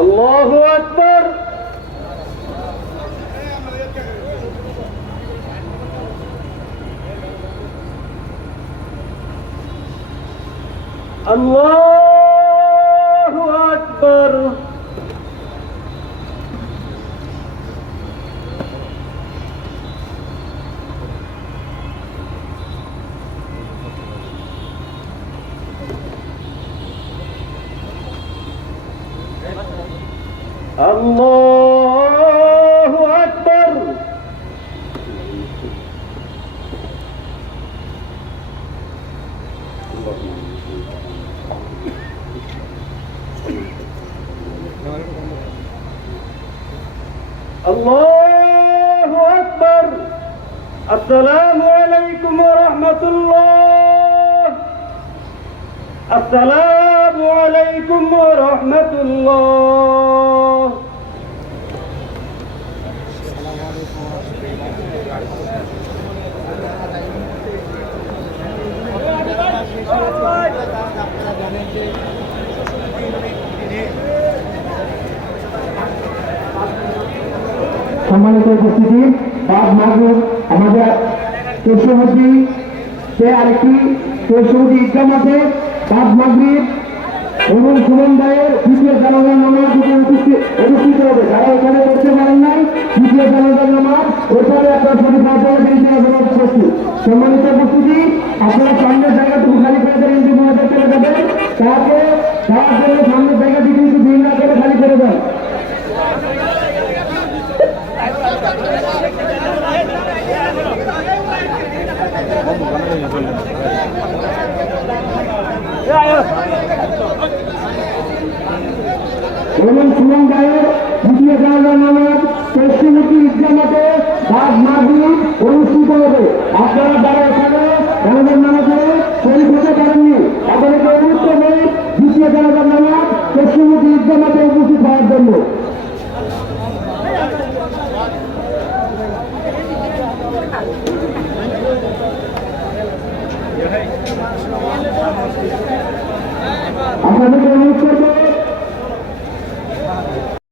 আল্লাহু আকবার। আল্লাহু আকবার। আল্লাহু আকবার। আল্লাহু আকবার। আসসালামু আলাইকুম ওয়া রাহমাতুল্লাহ। আসসালামু আলাইকুম ওয়া রাহমাতুল্লাহ। সম্মানিত উপস্থিতি, বাদ মাহবুব আমাদের কেশবতী সে আরেকটি কেশবতী ঈদগাহ মাঠে বাদ মাগরিব এবং সুমন ভাইয়ের দ্বিতীয় জানাজার নামাজ অনুষ্ঠিত হবে। যারা এখানে করতে পারেন নাই, দ্বিতীয় জানাজার নামাজ ওইভাবে আপনার সাথে উপস্থিত। সম্মানিত উপস্থিতি, আপনারা সামনের জায়গাটুকু খালি করে দেন, কিন্তু মনে চলে যাবেন তাকে যাওয়ার জন্য সামনের জায়গাটি কিন্তু ভিড় না করে খালি করে দেন। এবং সুমন ভাইয়ের দ্বিতীয় জানাজার নামাজ কেশবতী ঈদগাহ মাঠে বাদ মাগরিব অনুষ্ঠিত হবে। আপনারা যারা এখানে জানাজার নামাজে শরীক হতে পারেননি, তাদেরকে অনুরোধ করবে দ্বিতীয় জানাজার নামাজ কেশবতী ঈদগাহ মাঠে উপস্থিত হওয়ার জন্য। আপনাদের